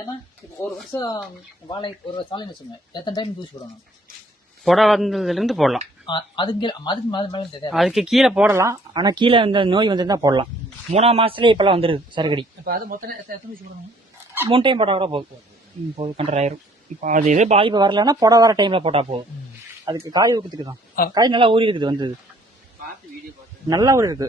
ஏன்னா ஒரு வருஷம் வாழை ஒரு சாலைன்னு வச்சுங்க, எத்தனை டைம் தூசி போடணும்? புடை வந்ததுலேருந்து போடலாம். அதுக்கு கீழே போடலாம். ஆனா கீழே இந்த நோய் வந்து போடலாம். 3ஆம் மாசத்துலயே இப்பெல்லாம் வந்துருது சருகடி. இப்ப அது மொத்தம் எத்தனை தூசி போடணும்? 3 டைம் போட்டா கூட போதும், கண்ட்ரோல் ஆயிரும். இப்போ அது எது பாதிப்பு வரலன்னா புடை வர டைம்ல போட்டா போதும். அதுக்கு காய் ஊக்கத்துக்கு தான். காய் நல்லா ஊறி இருக்குது, வந்தது நல்லா ஊறி இருக்கு.